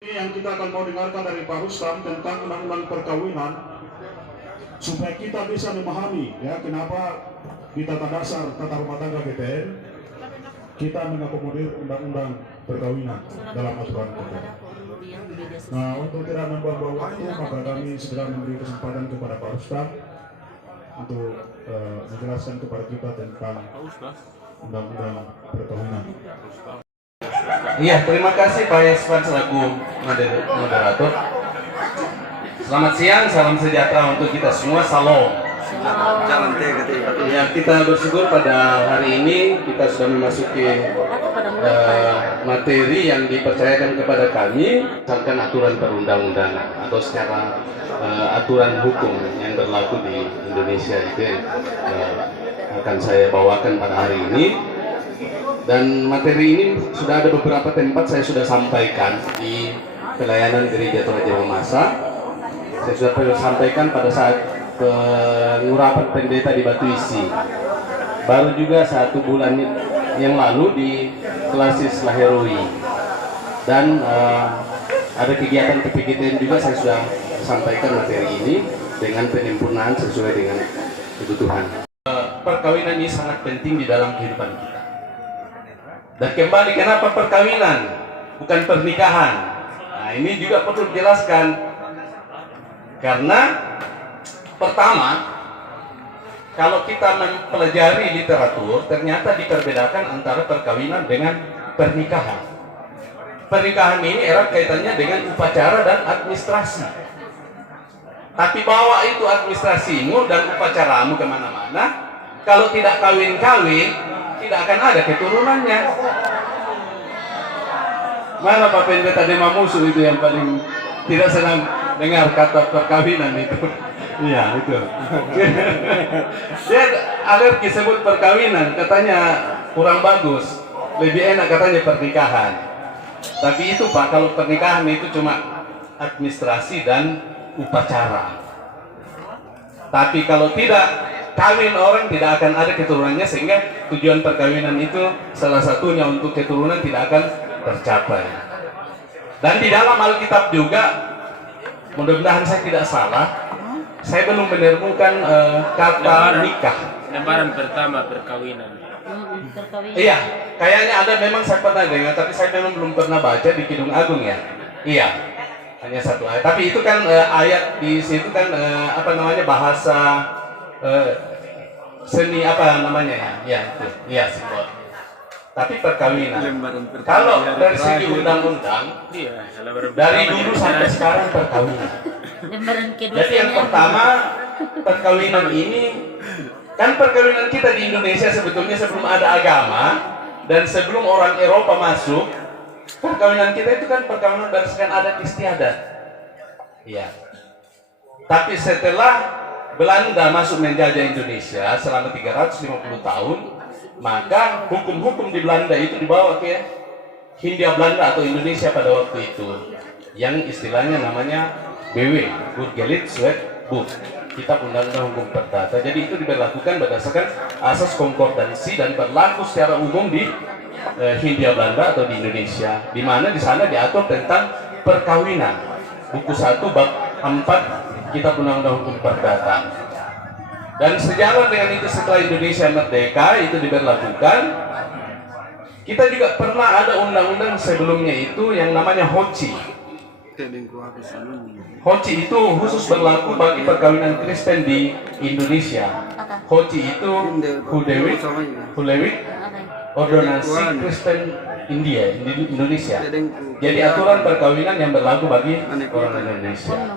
Ini yang kita akan mau dengarkan dari Pak Rustam tentang undang-undang perkawinan supaya kita bisa memahami ya kenapa di tata dasar tata rumah tangga BTN kita mengakomodir undang-undang perkawinan dalam aturan kita. Nah, untuk tidak membuang-buang waktu, maka kami segera memberi kesempatan kepada Pak Rustam untuk menjelaskan kepada kita tentang undang-undang perkawinan. Iya, terima kasih Pak Yeswan selaku moderator. Selamat siang, salam sejahtera untuk kita semua. Salam. Ya, kita bersyukur pada hari ini kita sudah memasuki materi yang dipercayakan kepada kami tentang aturan perundang-undangan atau secara aturan hukum yang berlaku di Indonesia itu yang akan saya bawakan pada hari ini. Dan materi ini sudah ada beberapa tempat saya sudah sampaikan di pelayanan gereja Toraja Mamasa. Saya sudah sampaikan pada saat pengurapan pendeta di Batu Isi. Baru juga 1 bulan yang lalu di Klasis Laheroi. Dan ada kegiatan PPGTN juga saya sudah sampaikan materi ini dengan penyempurnaan sesuai dengan kebutuhan. Perkawinan ini sangat penting di dalam kehidupan kita. Dan kembali, kenapa perkawinan bukan pernikahan? Nah, ini juga perlu dijelaskan. Karena pertama, kalau kita mempelajari literatur, ternyata diperbedakan antara perkawinan dengan pernikahan. Pernikahan ini erat kaitannya dengan upacara dan administrasi. Tapi bawa itu administrasimu dan upacaramu kemana-mana, kalau tidak kawin-kawin, tidak akan ada keturunannya. Mana Pak Pendeta Dema Musuh itu yang paling tidak senang dengar kata perkawinan itu. Iya, itu. Dia alergi sebut perkawinan, katanya kurang bagus. Lebih enak katanya pernikahan. Tapi itu Pak, kalau pernikahan itu cuma administrasi dan upacara. Tapi kalau tidak kawin, orang tidak akan ada keturunannya, sehingga tujuan perkawinan itu salah satunya untuk keturunan tidak akan tercapai. Dan di dalam Alkitab juga, mudah-mudahan saya tidak salah, saya belum menemukan kata nikah. Lembaran pertama perkawinan. Iya, kayaknya ada, memang saya pernah dengar, tapi saya memang belum pernah baca di Kidung Agung ya. Iya, hanya 1 ayat. Tapi itu kan ayat di situ kan apa namanya, bahasa seni apa namanya ya? Ya itu, iya simbol. Tapi perkawinan. Kalau dari segi undang-undang, dari dulu sampai sekarang perkawinan. Jadi yang pertama, perkawinan ini kan perkawinan kita di Indonesia sebetulnya sebelum ada agama dan sebelum orang Eropa masuk, perkawinan kita itu kan perkawinan berdasarkan adat istiadat. Iya. Tapi setelah Belanda masuk menjajah Indonesia selama 350 tahun, maka hukum-hukum di Belanda itu dibawa ke Hindia Belanda atau Indonesia pada waktu itu, yang istilahnya namanya BW, Burgerlijkwetboek, Kitab Undang-Undang Hukum Perdata. Jadi itu diberlakukan berdasarkan asas konkordansi dan berlaku secara umum di Hindia Belanda atau di Indonesia, di mana di sana diatur tentang perkawinan. Buku 1 bab 4 Kitab Undang-Undang Hukum Perdata. Dan sejalan dengan itu, setelah Indonesia merdeka itu diberlakukan, kita juga pernah ada undang-undang sebelumnya itu yang namanya Hoci. Hoci itu khusus berlaku bagi perkawinan Kristen di Indonesia. Hoci itu Hulewik Ordonansi Kristen Indonesia. Jadi aturan perkawinan yang berlaku bagi orang Indonesia.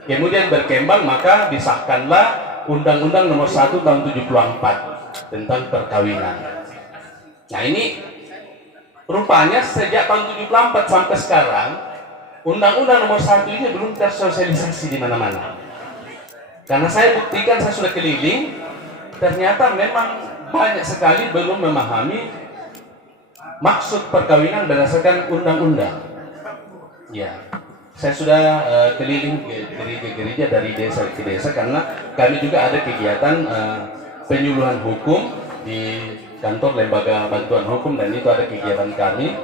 Kemudian berkembang, maka disahkanlah Undang-Undang Nomor 1 Tahun 74 tentang perkawinan. Nah, ini rupanya sejak tahun 74 sampai sekarang, Undang-Undang Nomor 1 ini belum tersosialisasi di mana-mana. Karena saya buktikan, saya sudah keliling, ternyata memang banyak sekali belum memahami maksud perkawinan berdasarkan undang-undang. Ya. Saya sudah keliling gereja dari desa ke desa, karena kami juga ada kegiatan penyuluhan hukum di kantor lembaga bantuan hukum, dan itu ada kegiatan kami.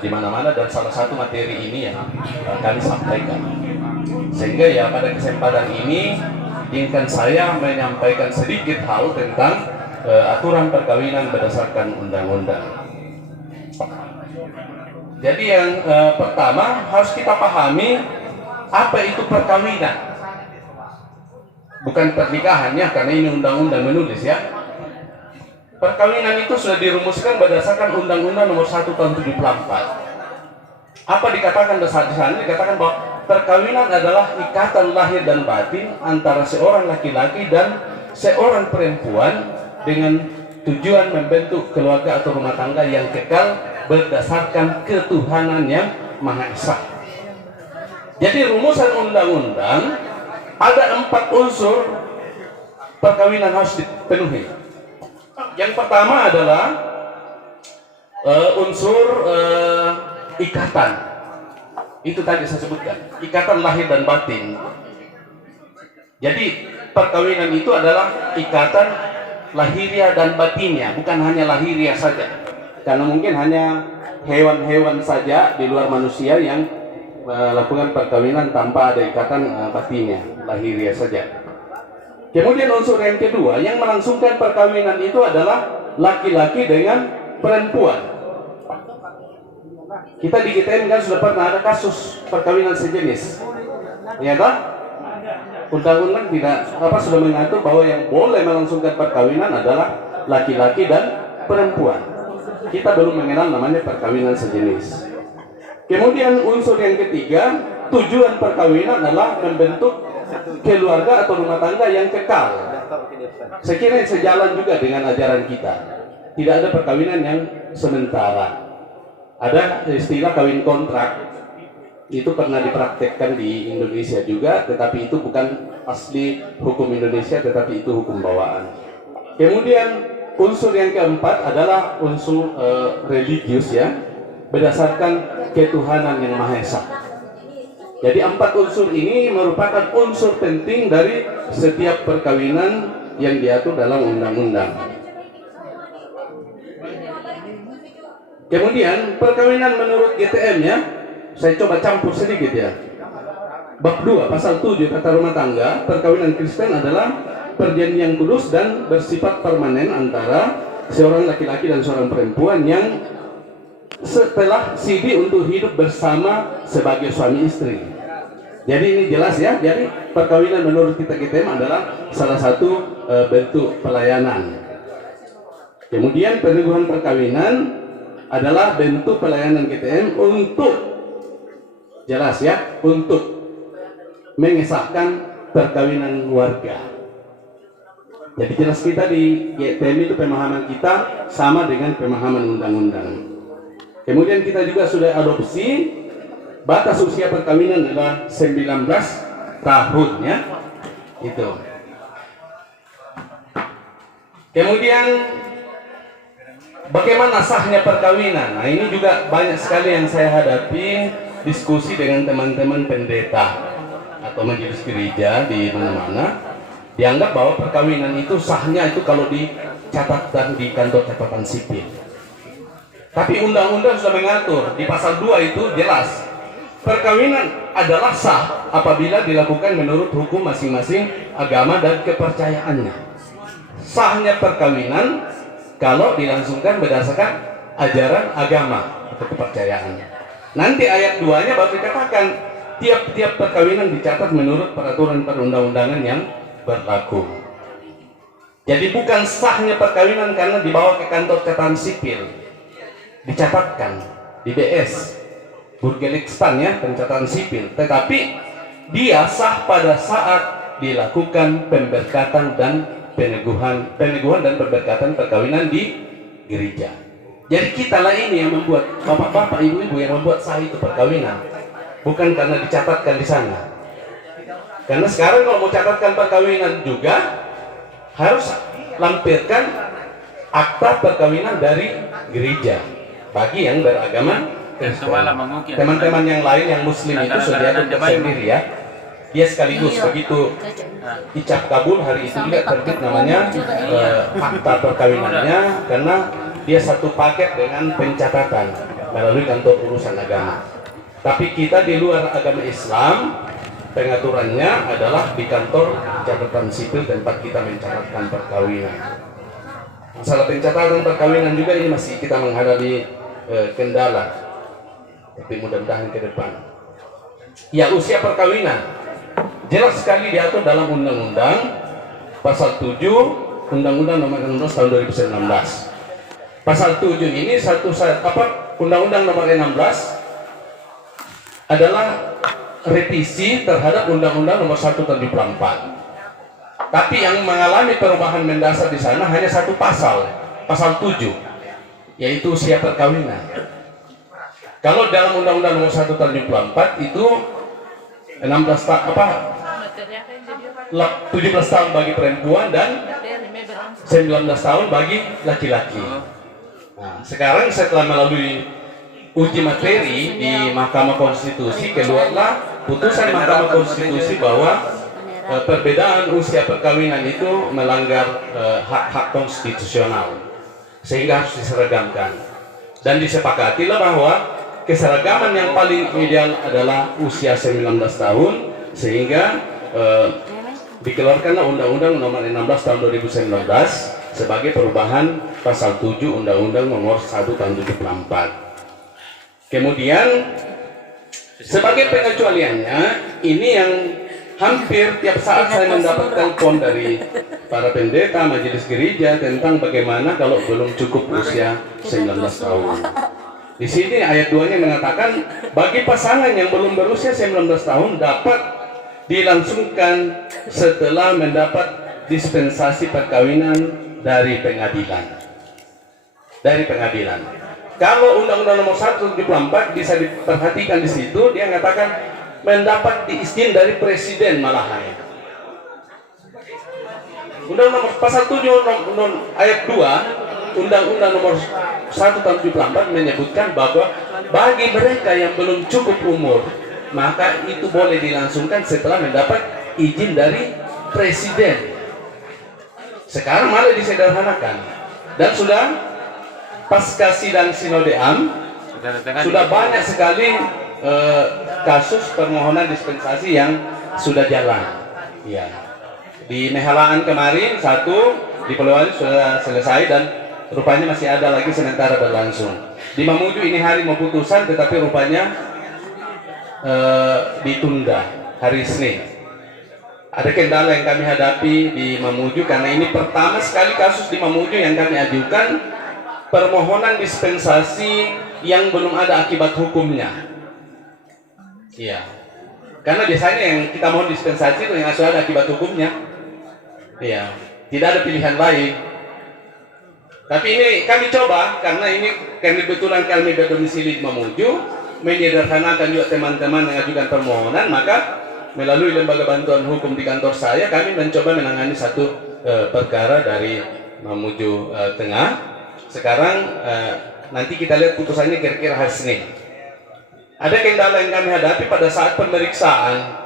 di mana-mana dan salah satu materi ini yang kami sampaikan. Sehingga ya pada kesempatan ini izinkan saya menyampaikan sedikit hal tentang aturan perkawinan berdasarkan undang-undang. Jadi yang pertama harus kita pahami apa itu perkawinan. Bukan pernikahannya, karena ini undang-undang menulis ya. Perkawinan itu sudah dirumuskan berdasarkan Undang-Undang Nomor 1 Tahun 74. Apa dikatakan di sana? Dikatakan bahwa perkawinan adalah ikatan lahir dan batin antara seorang laki-laki dan seorang perempuan dengan tujuan membentuk keluarga atau rumah tangga yang kekal berdasarkan ketuhanan yang Maha Esa. Jadi rumusan undang-undang ada 4 unsur perkawinan harus dipenuhi. Yang pertama adalah unsur ikatan. Itu tadi saya sebutkan, ikatan lahir dan batin. Jadi perkawinan itu adalah ikatan lahiriah dan batinnya, bukan hanya lahiriah saja. Karena mungkin hanya hewan-hewan saja di luar manusia yang melakukan perkawinan tanpa ada ikatan batinnya, lahiriah saja. Kemudian unsur yang kedua yang melangsungkan perkawinan itu adalah laki-laki dengan perempuan. Kita di GTM kan sudah pernah ada kasus perkawinan sejenis, ya kan? Undang-undang tidak sudah mengatur bahwa yang boleh melangsungkan perkawinan adalah laki-laki dan perempuan. Kita belum mengenal namanya perkawinan sejenis. Kemudian unsur yang ketiga, tujuan perkawinan adalah membentuk keluarga atau rumah tangga yang kekal. Saya kira sejalan juga dengan ajaran kita. Tidak ada perkawinan yang sementara. Ada istilah kawin kontrak. Itu pernah dipraktekkan di Indonesia juga, tetapi itu bukan asli hukum Indonesia, tetapi itu hukum bawaan. Kemudian unsur yang keempat adalah unsur religius ya, berdasarkan ketuhanan yang Maha Esa. Jadi 4 unsur ini merupakan unsur penting dari setiap perkawinan yang diatur dalam undang-undang. Kemudian perkawinan menurut GTM ya, saya coba campur sedikit ya. Bab 2 pasal 7 tata rumah tangga, perkawinan Kristen adalah perjanjian kudus dan bersifat permanen antara seorang laki-laki dan seorang perempuan yang setelah sidi untuk hidup bersama sebagai suami istri. Jadi ini jelas ya. Jadi perkawinan menurut kita GTM adalah salah satu bentuk pelayanan. Kemudian peneguhan perkawinan adalah bentuk pelayanan GTM untuk jelas ya, untuk mengesahkan perkawinan warga. Jadi jelas kita di GTM itu pemahaman kita sama dengan pemahaman undang-undang. Kemudian kita juga sudah adopsi batas usia perkawinan adalah 19 tahun ya. Itu. Kemudian bagaimana sahnya perkawinan? Nah, ini juga banyak sekali yang saya hadapi diskusi dengan teman-teman pendeta atau majelis gereja di mana-mana. Dianggap bahwa perkawinan itu sahnya itu kalau dicatatkan di kantor catatan sipil. Tapi undang-undang sudah mengatur di pasal 2 itu jelas. Perkawinan adalah sah apabila dilakukan menurut hukum masing-masing agama dan kepercayaannya. Sahnya perkawinan kalau dilangsungkan berdasarkan ajaran agama atau kepercayaannya. Nanti ayat 2-nya baru dikatakan tiap-tiap perkawinan dicatat menurut peraturan perundang-undangan yang berlaku. Jadi bukan sahnya perkawinan karena dibawa ke kantor catatan sipil, dicatatkan di BS, Burgerlichstan ya, pencatatan sipil, tetapi dia sah pada saat dilakukan pemberkatan dan peneguhan dan pemberkatan perkawinan di gereja. Jadi kitalah ini yang membuat, bapak-bapak, ibu-ibu yang membuat sah itu perkawinan, bukan karena dicatatkan di sana. Karena sekarang kalau mau catatkan perkawinan juga harus lampirkan akta perkawinan dari gereja bagi yang beragama Kristen. Teman-teman yang lain yang muslim itu sudah diatur tersendiri ya. Dia sekaligus begitu icap kabul hari itu juga terbit namanya akta perkawinannya, karena dia satu paket dengan pencatatan. melalui kantor urusan agama. Tapi kita di luar agama Islam, pengaturannya adalah di kantor catatan sipil tempat kita mencatatkan perkawinan. Masalah pencatatan perkawinan juga ini masih kita menghadapi kendala, tapi mudah-mudahan ke depan. Ya, usia perkawinan jelas sekali diatur dalam undang-undang pasal 7 Undang-Undang Nomor 16 Tahun 2019. Pasal 7 ini Undang-Undang Nomor 16 adalah revisi terhadap Undang-Undang Nomor 1 Tahun 2004. Tapi yang mengalami perubahan mendasar di sana hanya satu pasal, pasal 7, yaitu usia perkawinan. Kalau dalam Undang-Undang Nomor 1 Tahun 2004 itu 17 tahun bagi perempuan dan 19 tahun bagi laki-laki. Nah, sekarang setelah melalui uji materi di Mahkamah Konstitusi, keluarlah putusan Mahkamah Konstitusi bahwa perbedaan usia perkawinan itu melanggar hak-hak konstitusional, sehingga harus diseragamkan. Dan disepakatilah bahwa keseragaman yang paling ideal adalah usia 19 tahun, sehingga dikeluarkanlah Undang-Undang Nomor 16 Tahun 2019 sebagai perubahan pasal 7 Undang-Undang Nomor 1 Tahun 2004. Kemudian sebagai pengecualiannya, ini yang hampir tiap saat saya mendapat telepon dari para pendeta majelis gereja tentang bagaimana kalau belum cukup usia 19 tahun. Di sini ayat 2-nya mengatakan bagi pasangan yang belum berusia 19 tahun dapat dilangsungkan setelah mendapat dispensasi perkawinan dari pengadilan. Dari pengadilan. Kalau Undang-Undang Nomor 1 2004 bisa diperhatikan di situ, dia mengatakan mendapat diizin dari presiden malahan. Undang-Undang Nomor pasal 7 ayat 2 Undang-Undang Nomor 1 Tahun 2004 menyebutkan bahwa bagi mereka yang belum cukup umur, maka itu boleh dilangsungkan setelah mendapat izin dari presiden. Sekarang malah disederhanakan, dan sudah pasca sidang Sinode Am sudah banyak sekali kasus permohonan dispensasi yang sudah jalan. Ya, di Mehalaan kemarin satu, di Polewali sudah selesai dan rupanya masih ada lagi sementara berlangsung. Di Mamuju ini hari mau putusan, tetapi rupanya ditunda hari Senin. Ada kendala yang kami hadapi di Mamuju karena ini pertama sekali kasus di Mamuju yang kami ajukan permohonan dispensasi yang belum ada akibat hukumnya. Iya. Karena biasanya yang kita mohon dispensasi itu yang sudah ada akibat hukumnya. Iya. Tidak ada pilihan lain. Tapi ini kami coba karena ini kebetulan kami berdomisili di Mamuju, menyederhanakan juga teman-teman yang mengajukan permohonan, maka melalui lembaga bantuan hukum di kantor saya, kami mencoba menangani satu perkara dari Mamuju Tengah. Sekarang nanti kita lihat putusannya kira-kira hari Senin. Ada kendala yang kami hadapi pada saat pemeriksaan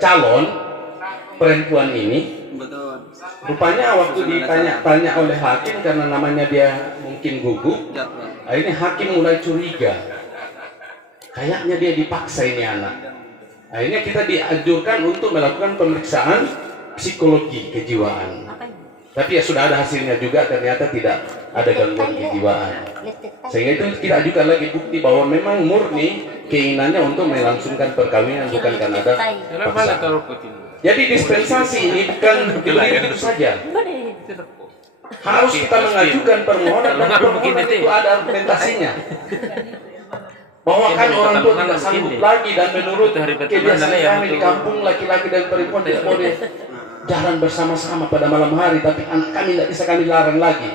calon perempuan ini. Rupanya waktu ditanya-tanya oleh hakim, karena namanya dia mungkin gugup, akhirnya hakim mulai curiga. Kayaknya dia dipaksa ini anak. Akhirnya kita dianjurkan untuk melakukan pemeriksaan psikologi kejiwaan. Tapi ya sudah ada hasilnya juga, ternyata tidak ada gangguan kejiwaan. Sehingga itu kita ajukan lagi bukti bahwa memang murni keinginannya untuk melangsungkan perkawinan, bukan karena ada paksaan. Jadi dispensasi ini bukan diberi begitu saja. Harus kita mengajukan permohonan, dan permohonan itu ada argumentasinya. Bahwa kan orang tua tidak sanggup lagi, dan menurut kebiasaan kami di kampung, laki-laki dan perempuan tidak boleh jalan bersama-sama pada malam hari, tapi anak kami tidak bisa kami larang lagi.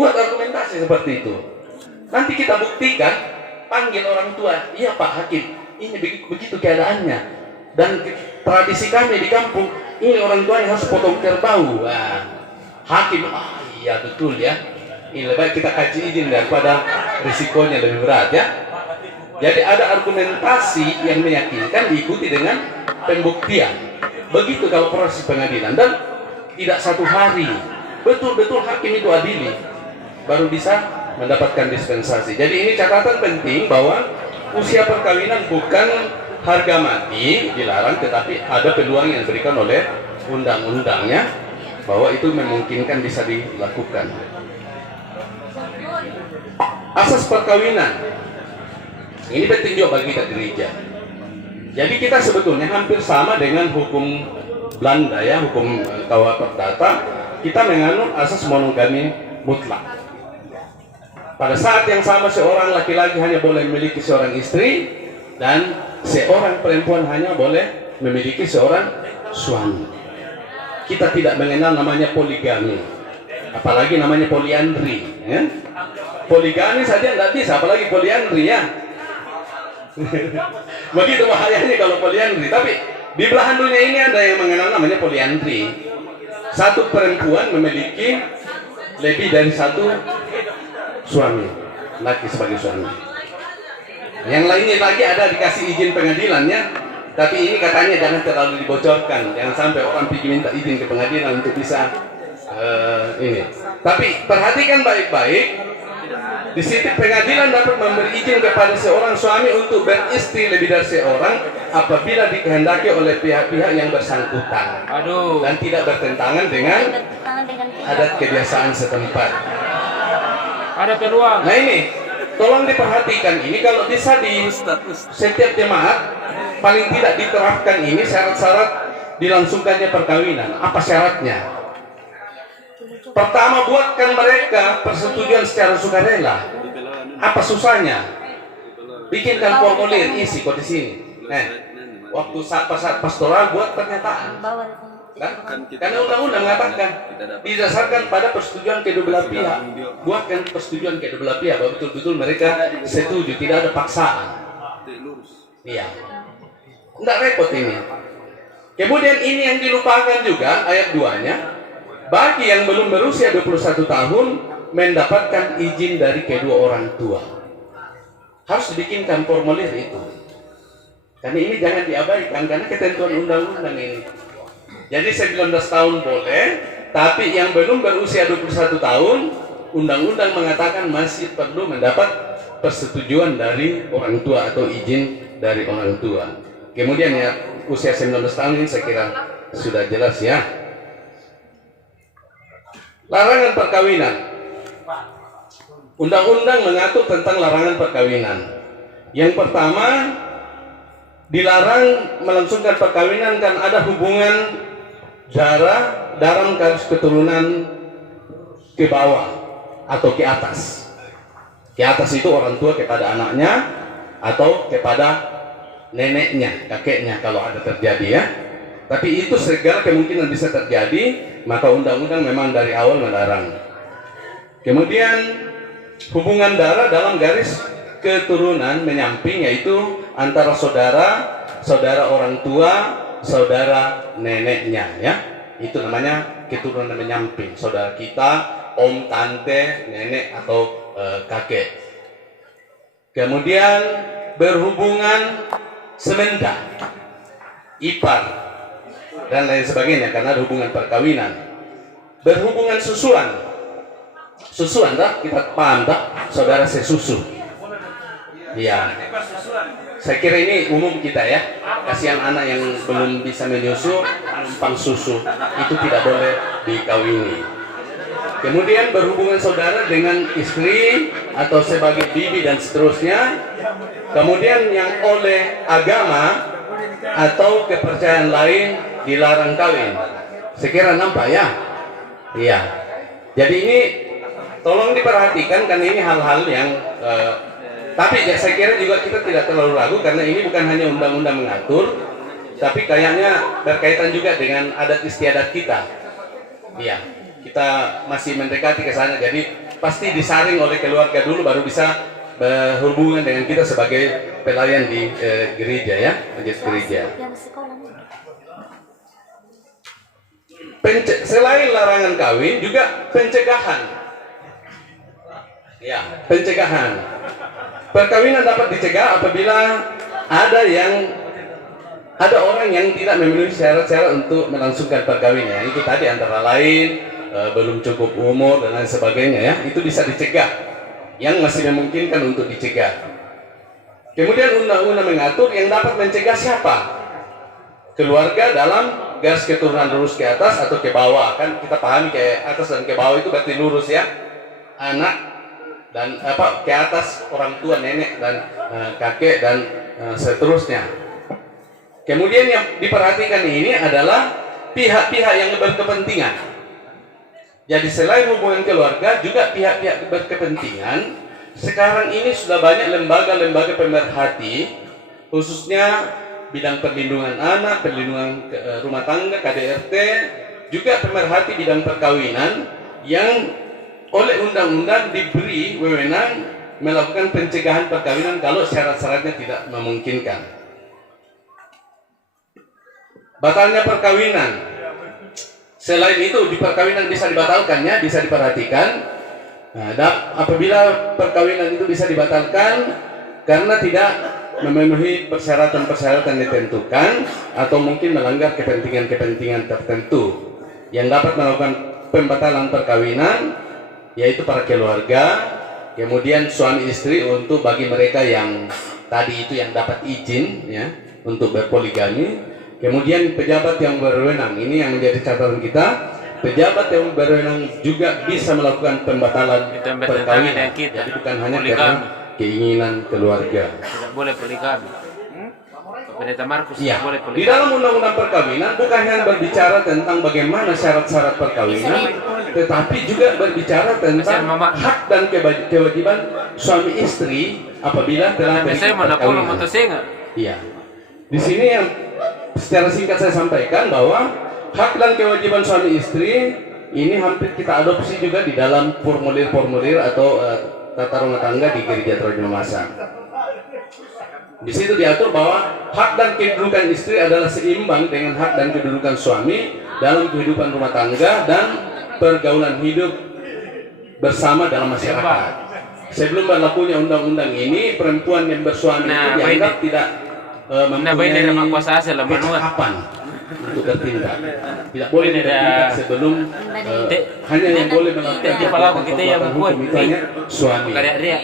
Buat argumentasi seperti itu. Nanti kita buktikan, panggil orang tua, iya Pak Hakim, ini begitu keadaannya. Dan tradisi kami di kampung, ini orang tua yang harus potong kerbau. Nah, hakim, iya betul ya. Ini lebih baik kita kaji izin daripada risikonya lebih berat ya. Jadi ada argumentasi yang meyakinkan diikuti dengan pembuktian. Begitu kalau proses pengadilan, dan tidak satu hari. Betul-betul hakim itu adili, baru bisa mendapatkan dispensasi. Jadi ini catatan penting bahwa usia perkawinan bukan harga mati dilarang, tetapi ada peluang yang diberikan oleh undang-undangnya bahwa itu memungkinkan bisa dilakukan. Asas perkawinan ini penting juga bagi kita gereja. Jadi kita sebetulnya hampir sama dengan hukum Belanda ya, hukum KUH Perdata. Kita menganut asas monogami mutlak. Pada saat yang sama seorang laki-laki hanya boleh memiliki seorang istri dan seorang perempuan hanya boleh memiliki seorang suami. Kita tidak mengenal namanya poligami, apalagi namanya poliandri ya. Poligami saja tidak bisa, apalagi poliandri ya. Begitu bahayanya kalau poliandri. Tapi di belahan dunia ini ada yang mengenal namanya poliandri. Satu perempuan memiliki lebih dari satu suami, laki sebagai suami. Yang lainnya lagi ada dikasih izin pengadilannya, tapi ini katanya jangan terlalu dibocorkan, jangan sampai orang pergi minta izin ke pengadilan untuk bisa ini. Tapi perhatikan baik-baik, di situ pengadilan dapat memberi izin kepada seorang suami untuk beristri lebih dari seorang apabila dikehendaki oleh pihak-pihak yang bersangkutan dan tidak bertentangan dengan adat kebiasaan setempat. Ada peluang. Nah ini, tolong diperhatikan ini kalau bisa di setiap jemaat paling tidak diterapkan ini syarat-syarat dilangsungkannya perkawinan. Apa syaratnya? Pertama, buatkan mereka persetujuan secara sukarela. Apa susahnya? Bikinkan formulir, isi kok di sini. Waktu saat pastoral buat pernyataan. Karena undang-undang mengatakan didasarkan pada persetujuan kedua belah pihak. Buatkan persetujuan kedua belah pihak bahwa betul-betul mereka setuju, tidak ada paksaan. Iya. Enggak repot ini. Kemudian ini yang dilupakan juga ayat 2-nya. Bagi yang belum berusia 21 tahun mendapatkan izin dari kedua orang tua. Harus dibikinkan formulir itu. Karena ini jangan diabaikan karena ketentuan undang-undang ini. Jadi 19 tahun boleh, tapi yang belum berusia 21 tahun, undang-undang mengatakan masih perlu mendapat persetujuan dari orang tua atau izin dari orang tua. Kemudian ya, usia 19 tahun ini saya kira sudah jelas ya. Larangan perkawinan. Undang-undang mengatur tentang larangan perkawinan. Yang pertama, dilarang melangsungkan perkawinan kan ada hubungan darah dalam garis keturunan ke bawah atau ke atas. Ke atas itu orang tua kepada anaknya atau kepada neneknya, kakeknya kalau ada terjadi ya. Tapi itu segala kemungkinan bisa terjadi, maka undang-undang memang dari awal melarang. Kemudian hubungan darah dalam garis keturunan menyamping yaitu antara saudara orang tua, saudara neneknya ya. Itu namanya keturunan menyamping. Saudara kita, om, tante, nenek atau kakek. Kemudian berhubungan semenda, ipar dan lain sebagainya karena ada hubungan perkawinan. Berhubungan susuan dah kita paham dah, saudara sesusu. Iya. Saya kira ini umum kita ya. Kasihan anak yang belum bisa menyusu, numpang susu, itu tidak boleh dikawini. Kemudian berhubungan saudara dengan istri atau sebagai bibi dan seterusnya. Kemudian yang oleh agama atau kepercayaan lain dilarang kawin. Sekira nampak ya? Iya. Jadi ini tolong diperhatikan karena ini hal-hal yang tapi ya, saya kira juga kita tidak terlalu ragu karena ini bukan hanya undang-undang mengatur, tapi kayaknya berkaitan juga dengan adat istiadat kita. Iya, kita masih mendekati ke sana. Jadi pasti disaring oleh keluarga dulu baru bisa berhubungan dengan kita sebagai pelayan di gereja ya, majelis gereja. Selain larangan kawin juga pencegahan. Ya, pencegahan. Perkawinan dapat dicegah apabila ada orang yang tidak memenuhi syarat-syarat untuk melangsungkan perkawinan. Itu tadi antara lain belum cukup umur dan lain sebagainya ya. Itu bisa dicegah yang masih memungkinkan untuk dicegah. Kemudian undang-undang mengatur yang dapat mencegah siapa? Keluarga dalam garis keturunan lurus ke atas atau ke bawah. Kan kita pahami ke atas dan ke bawah itu berarti lurus ya. Anak dan ke atas orang tua, nenek dan kakek dan seterusnya. Kemudian yang diperhatikan ini adalah pihak-pihak yang berkepentingan. Jadi selain hubungan keluarga, juga pihak-pihak berkepentingan. Sekarang ini sudah banyak lembaga-lembaga pemerhati, khususnya bidang perlindungan anak, perlindungan rumah tangga, KDRT, juga pemerhati bidang perkawinan yang oleh undang-undang diberi wewenang melakukan pencegahan perkawinan kalau syarat-syaratnya tidak memungkinkan. Batalnya perkawinan. Selain itu, di perkawinan bisa dibatalkan ya, bisa diperhatikan. Nah, apabila perkawinan itu bisa dibatalkan karena tidak memenuhi persyaratan-persyaratan yang ditentukan atau mungkin melanggar kepentingan-kepentingan tertentu, yang dapat melakukan pembatalan perkawinan yaitu para keluarga, kemudian suami istri untuk bagi mereka yang tadi itu yang dapat izin ya untuk berpoligami, kemudian pejabat yang berwenang. Ini yang menjadi catatan kita. Pejabat yang berwenang juga bisa melakukan pembatalan perkawinan. Jadi bukan hanya karena keinginan keluarga. Tidak boleh poligami. Pendeta Markus Ya. tidak boleh Di poligami. dalam undang-undang perkawinan bukan hanya berbicara tentang bagaimana syarat-syarat perkawinan, tetapi juga berbicara tentang hak dan kewajiban suami istri apabila telah Saya mana pun mau tersengat. Iya. Di sini yang secara singkat saya sampaikan bahwa hak dan kewajiban suami istri ini hampir kita adopsi juga di dalam formulir-formulir atau tata rumah tangga di Gereja Trojan Masa. Di situ diatur bahwa hak dan kedudukan istri adalah seimbang dengan hak dan kedudukan suami dalam kehidupan rumah tangga dan pergaulan hidup bersama dalam masyarakat. Sebelum berlakunya undang-undang ini, perempuan yang bersuami itu dianggap tidak mempunyai kecakapan untuk bertindak. Tidak boleh bertindak sebelum hanya yang boleh melakukan perbuatan hukum itu hanya suami.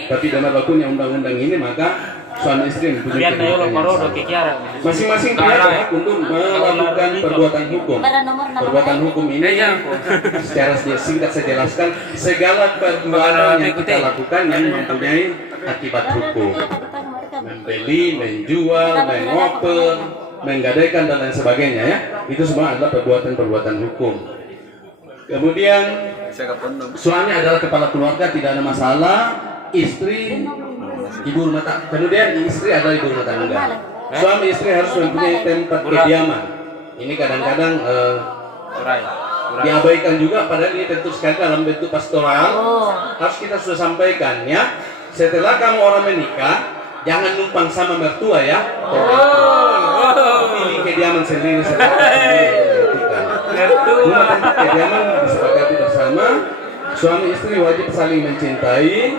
Tapi dengan berlakunya undang-undang ini maka suami istri mempunyai kedudukan yang sama. Masing-masing pihak berhak untuk melakukan perbuatan hukum. Perbuatan hukum ini secara singkat saya jelaskan segala perbuatan yang kita lakukan yang mempunyai akibat hukum. Membeli, menjual, mengoper, menggadaikan dan lain sebagainya ya. Itu semua adalah perbuatan-perbuatan hukum. Kemudian suami adalah kepala keluarga, tidak ada masalah. Istri ibu rumah tangga. Kemudian istri adalah ibu rumah tangga. Suami istri harus mempunyai tempat kediaman. Ini kadang-kadang diabaikan juga, padahal ini tentu sekali dalam bentuk pastoral. Harus kita sudah sampaikan ya. Setelah kamu orang menikah, jangan numpang sama mertua ya. Pilih kediaman sendiri rumah tempat kediaman disepakati bersama. Suami istri wajib saling mencintai.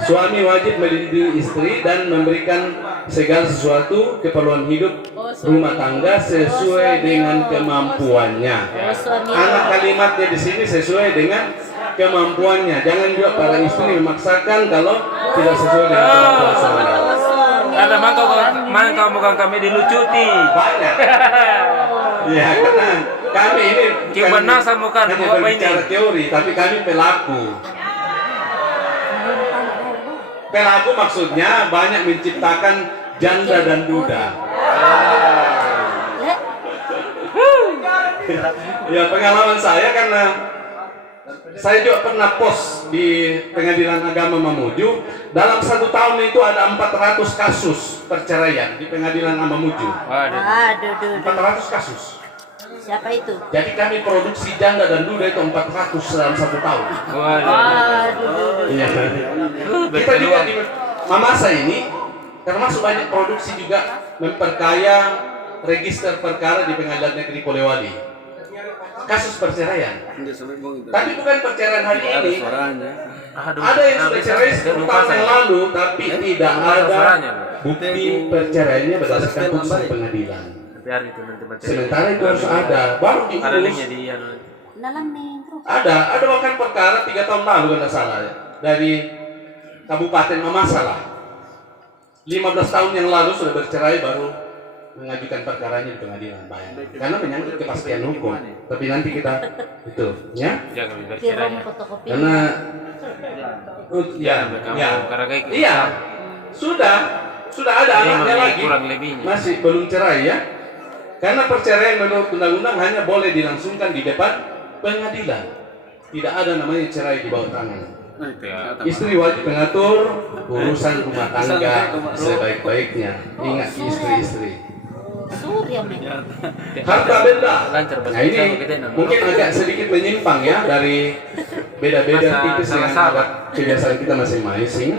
Suami wajib melindungi istri dan memberikan segala sesuatu keperluan hidup rumah tangga sesuai dengan kemampuannya. Anak kalimatnya di sini sesuai dengan kemampuannya. Jangan juga para istri memaksakan kalau tidak sesuai dengan kemampuan suami. Ada mangkau bukan kami dilucuti. Banyak. Ya, karena kami ini bukan hanya berbicara teori, tapi kami pelaku. Pelaku maksudnya banyak menciptakan janda dan duda. Ya, pengalaman saya karena saya juga pernah post di Pengadilan Agama Mamuju. Dalam 1 tahun itu ada 400 kasus perceraian di Pengadilan Mamuju. 400 kasus. Siapa itu? Jadi kami produksi janda dan duda itu 400 dalam 1 tahun. Iya. Kita juga di Mamasa ini termasuk banyak produksi juga memperkaya register perkara di Pengadilan Negeri Polewali. Kasus perceraian. Tapi bukan perceraian hari ini. Ada yang sudah cerai 10 tahun yang lalu, tapi tidak ada bukti perceraiannya berdasarkan putusan pengadilan. Sementara itu harus ada, baru diurus. Ada bahkan perkara 3 tahun lalu kalau tidak salah ya. Dari Kabupaten Mamasa lah. 15 tahun yang lalu sudah bercerai baru mengajukan perkaranya di pengadilan, bayangkan. Karena menyangkut kepastian hukum. Tapi nanti kita itu, ya. Jangan bercerai. Karena iya, sudah ada anaknya lagi, kurang lebihnya. masih belum cerai ya. Karena perceraian menurut undang-undang hanya boleh dilangsungkan di depan pengadilan. Tidak ada namanya cerai di bawah tangan. Istri wajib mengatur urusan rumah tangga sebaik-baiknya. Ingat istri-istri. Harta benda. Nah ini mungkin agak sedikit menyimpang ya dari beda-beda tipis dengan adat kebiasaan kita masing-masing.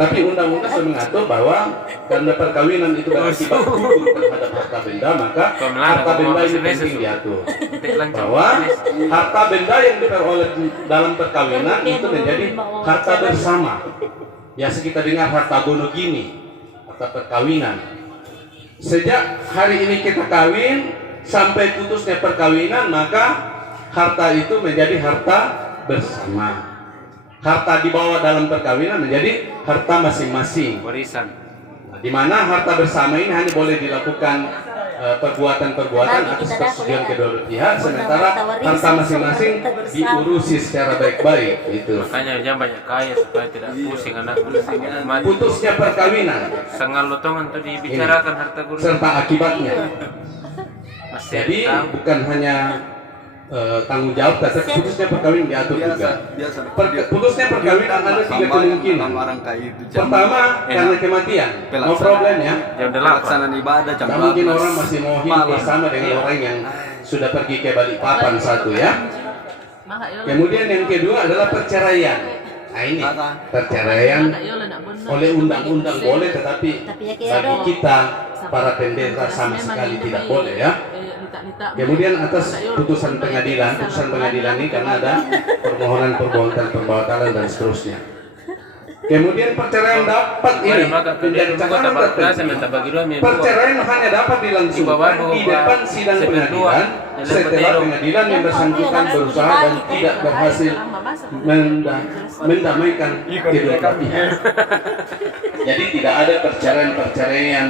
Tapi undang-undang sudah mengatur bahwa karena perkawinan itu berakibat hukum terhadap harta benda, maka harta benda ini penting diatur. Bahwa harta benda yang diperoleh dalam perkawinan itu menjadi harta bersama. Biasa kita dengar harta gono gini, harta perkawinan. Sejak hari ini kita kawin sampai putusnya perkawinan, maka harta itu menjadi harta bersama. Harta dibawa dalam perkawinan menjadi harta masing-masing. Warisan. Di mana harta bersama ini hanya boleh dilakukan perbuatan-perbuatan atas persetujuan kedua pihak, sementara harta masing-masing diurusi secara baik-baik. Itu. Makanya jangan banyak kaya supaya tidak pusing anak mati. Putusnya perkawinan. Sangat lotongan tuh dibicarakan harta guru. Serta akibatnya. Masih Jadi bukan hanya tanggung jawab, tapi putusnya perkawinan diatur juga. Putusnya perkawinan ada 3 kemungkinan. Pertama karena kematian, no problem ya. Pelaksanaan ibadah jam Tak mungkin orang masih mau hidup bersama dengan orang yang sudah pergi ke Balikpapan satu ya. Kemudian yang kedua adalah perceraian. Nah ini perceraian oleh undang-undang boleh, tetapi bagi kita para pendeta sama sekali tidak boleh ya. Kemudian atas putusan pengadilan ini karena ada permohonan pembatalan dan seterusnya. Kemudian perceraian dapat ini menjadi catatan terpenting. Perceraian hanya dapat dilangsungkan di depan sidang pengadilan setelah pengadilan yang bersangkutan berusaha dan tidak berhasil mendamaikan kedua belah pihak. Jadi tidak ada perceraian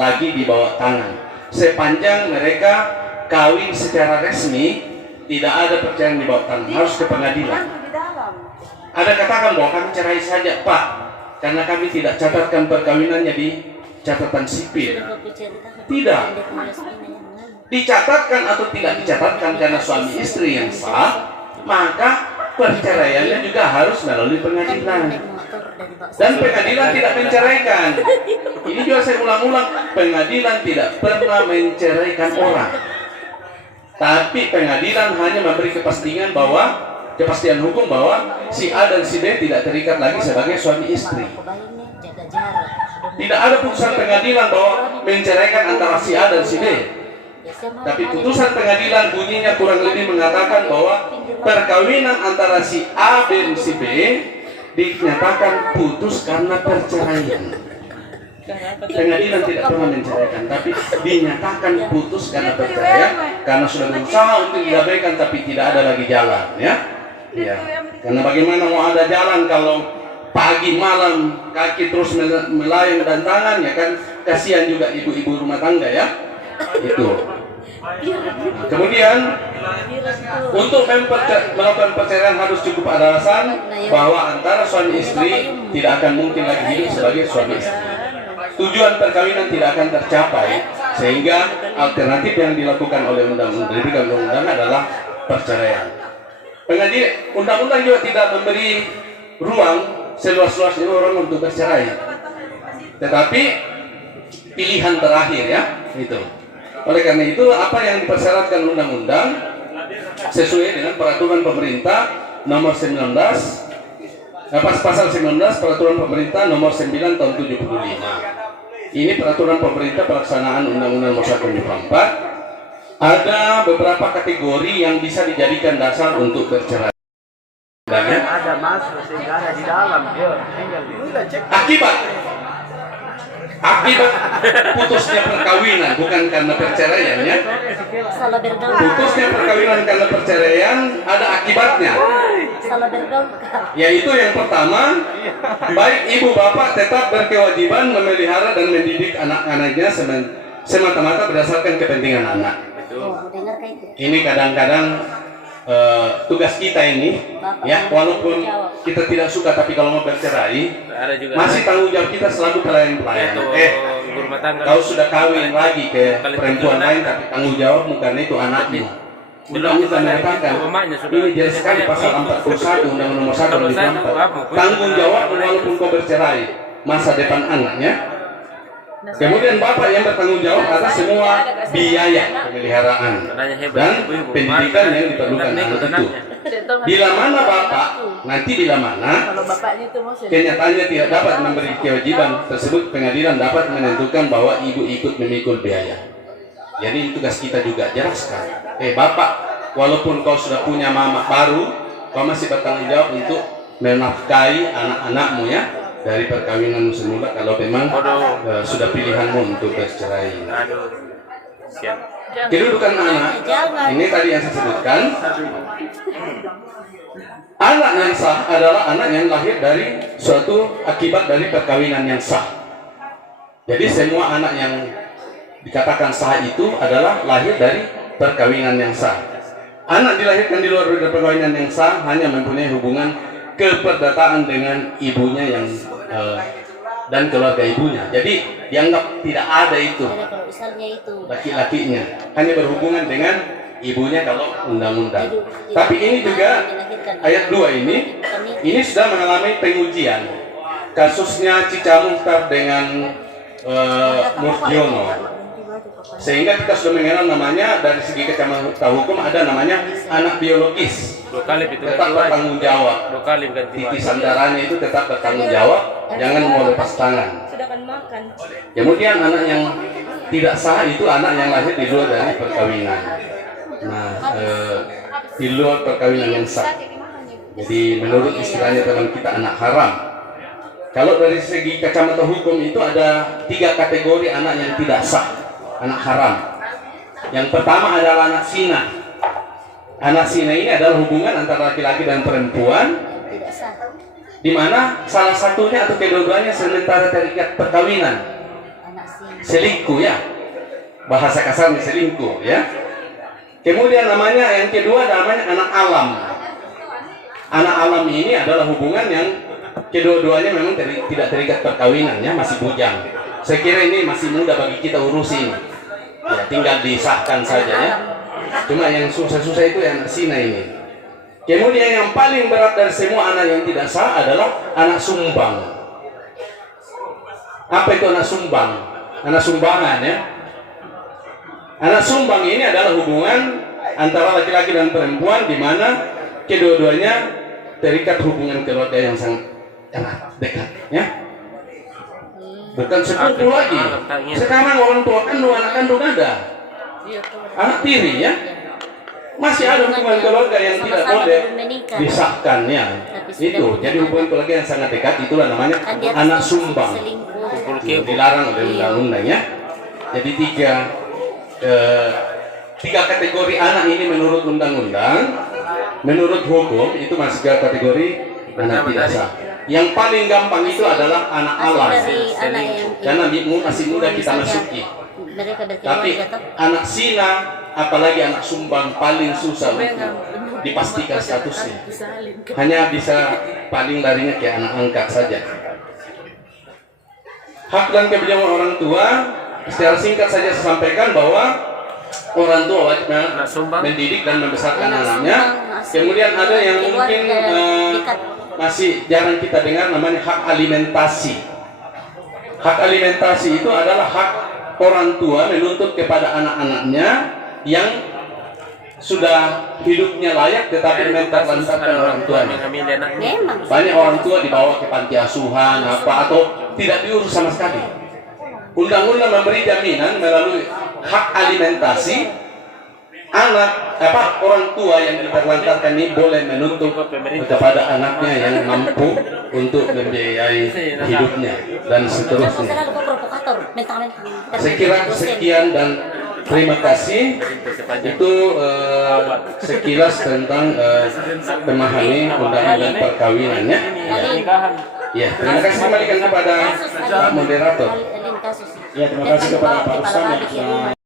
lagi di bawah tangan. Sepanjang mereka kawin secara resmi, tidak ada perceraian di bawah tangan, harus ke pengadilan. Ada katakan bahwa kami cerai saja Pak, karena kami tidak catatkan perkawinannya di catatan sipil. Tidak. Dicatatkan atau tidak dicatatkan karena suami istri yang sah, maka perceraiannya juga harus melalui pengadilan. Dan pengadilan tidak menceraikan. Ini juga saya ulang-ulang, pengadilan tidak pernah menceraikan orang. Tapi pengadilan hanya memberi kepastian hukum bahwa si A dan si B tidak terikat lagi sebagai suami istri. Tidak ada putusan pengadilan bahwa menceraikan antara si A dan si B. Tapi putusan pengadilan bunyinya kurang lebih mengatakan bahwa perkawinan antara si A dan si B dinyatakan putus karena perceraian. Pengadilan tidak pernah menceraikan, tapi dinyatakan putus karena perceraian, karena sudah berusaha untuk didamaikan tapi tidak ada lagi jalan, ya. Ya. Karena bagaimana mau ada jalan kalau pagi malam kaki terus melayang dan tangan, ya kan, kasihan juga ibu-ibu rumah tangga ya. Itu. Nah, kemudian untuk melakukan perceraian harus cukup ada alasan bahwa antara suami istri tidak akan mungkin lagi hidup sebagai suami istri. Tujuan perkawinan tidak akan tercapai, sehingga alternatif yang dilakukan oleh undang-undang adalah perceraian. Undang-undang juga tidak memberi ruang seluas-luasnya orang untuk bercerai, tetapi pilihan terakhir ya itu. Oleh karena itu, apa yang dipersyaratkan undang-undang sesuai dengan peraturan pemerintah nomor 19, pasal 19 peraturan pemerintah nomor 9 tahun 75. Ini peraturan pemerintah pelaksanaan Undang-Undang Nomor 1 2004. Ada beberapa kategori yang bisa dijadikan dasar untuk bercerai. Ada masuk sehingga ada di dalam. Tinggal Akibat Akibat putusnya perkawinan, bukan karena perceraian ya. Salah bergaul. Putusnya perkawinan karena perceraian ada akibatnya. Salah bergaul. Yaitu yang pertama, baik ibu bapak tetap berkewajiban memelihara dan mendidik anak-anaknya semata-mata berdasarkan kepentingan anak. Oh, dengar kayak itu. Ini kadang-kadang tugas kita ini, ya, walaupun kita tidak suka, tapi kalau mau bercerai, Ada juga. masih tanggung jawab kita selalu pelayan-pelayan. Ibu rumah tangga. Kau sudah kawin lagi ke perempuan lain, tapi tanggung jawabmu karena itu anakmu. Undang-undang mengatakan, ini jelas sekali pasal 41 Undang-Undang Nomor 1 Kalau saya di apa? tanggung jawab walaupun kau bercerai, masa depan anaknya. Kemudian bapak yang bertanggung jawab atas semua biaya pemeliharaan Anaknya hebat. dan Ibu-ibu. pendidikan yang diperlukan Anak anak itu. anaknya. Bila mana bapak, nanti bila mana Kalau bapaknya itu mau kenyataannya tidak dapat memberi kewajiban tersebut, pengadilan dapat menentukan bahwa ibu ikut memikul biaya. Jadi ini tugas kita juga, jelaskan. Bapak, walaupun kau sudah punya mama baru, kau masih bertanggung jawab untuk menafkahi anak-anakmu ya, dari perkawinan semula kalau memang sudah pilihanmu untuk bercerai. Aduh. Sian. Kedudukan anak, ini tadi yang saya sebutkan. Anak yang sah adalah anak yang lahir dari suatu akibat dari perkawinan yang sah. Jadi semua anak yang dikatakan sah itu adalah lahir dari perkawinan yang sah. Anak dilahirkan di luar dari perkawinan yang sah hanya mempunyai hubungan keperdataan dengan ibunya yang dan keluarga ibunya. Jadi dianggap tidak ada itu Jadi kalau misalnya itu laki-lakinya, hanya berhubungan dengan ibunya kalau undang-undang. Tapi ini juga ayat 2 ini sudah mengalami pengujian. Kasusnya Cica Muhtar dengan Murdiono. Sehingga kita sudah mengenal namanya dari segi kacamata hukum, ada namanya anak biologis. 2 kali itu Tetap bertanggung jawab. 2 kali ganti. Titisan darahnya itu tetap bertanggung jawab, jangan mau lepas tangan. sudah kan makan. Kemudian anak yang tidak sah itu anak yang lahir di luar dari perkawinan. Nah, di luar perkawinan yang sah. Jadi menurut istilahnya dalam kita anak haram. Kalau dari segi kacamata hukum itu ada 3 kategori anak yang tidak sah, anak haram. Yang pertama adalah anak zina. Anak zina ini adalah hubungan antara laki-laki dan perempuan, Tidak sah. di mana salah satunya atau kedua-duanya sementara terikat perkawinan. Anak sini. Selingkuh ya, bahasa kasarnya selingkuh ya. Kemudian namanya yang kedua namanya anak alam. Anak alam ini adalah hubungan yang kedua-duanya memang tidak terikat perkawinan ya, masih bujang. Saya kira ini masih mudah bagi kita urusin ya, tinggal disahkan saja ya. Cuma yang susah-susah itu yang anak zina ini. Kemudian yang paling berat dari semua anak yang tidak sah adalah anak sumbang. Apa itu anak sumbang? Anak sumbangan ya. Anak sumbang ini adalah hubungan antara laki-laki dan perempuan di mana kedua-duanya terikat hubungan keluarga yang sangat dekat ya. Bukan sepupu lagi. Sekarang orang tua kandung, anak kandung ada. Anak tiri ya. Masih ada hubungan keluarga yang tidak boleh disahkan ya. Itu jadi hubungan keluarga yang sangat dekat, itulah namanya anak sumbang. Dilarang oleh undang-undang ya. Jadi tiga kategori anak ini menurut undang-undang, menurut hukum itu masih kategori anak tidak sah. Yang paling gampang itu adalah anak alam, karena masih muda kita masuki. Tapi anak zina, apalagi anak sumbang, paling susah untuk dipastikan statusnya. Hanya bisa paling larinya ke anak angkat saja. Hak dan kewajiban orang tua, secara singkat saja saya sampaikan bahwa orang tua wajib mendidik dan membesarkan anaknya. Kemudian ada yang mungkin masih jarang kita dengar, namanya hak alimentasi. Hak alimentasi itu adalah hak orang tua menuntut kepada anak-anaknya yang sudah hidupnya layak tetapi menterlantarkan orang tuanya. Banyak orang tua dibawa ke panti asuhan atau tidak diurus sama sekali. Undang-undang memberi jaminan melalui hak alimentasi, orang tua yang diterlantarkan ini boleh menuntut kepada anaknya yang mampu untuk membiayai hidupnya dan seterusnya. Saya kira sekian dan terima kasih. Itu sekilas tentang memahami undang-undang perkawinannya. Ya, terima kasih kembalikan kepada Pak Moderator. Ya, terima kasih kepada Pak Rustam yang sudah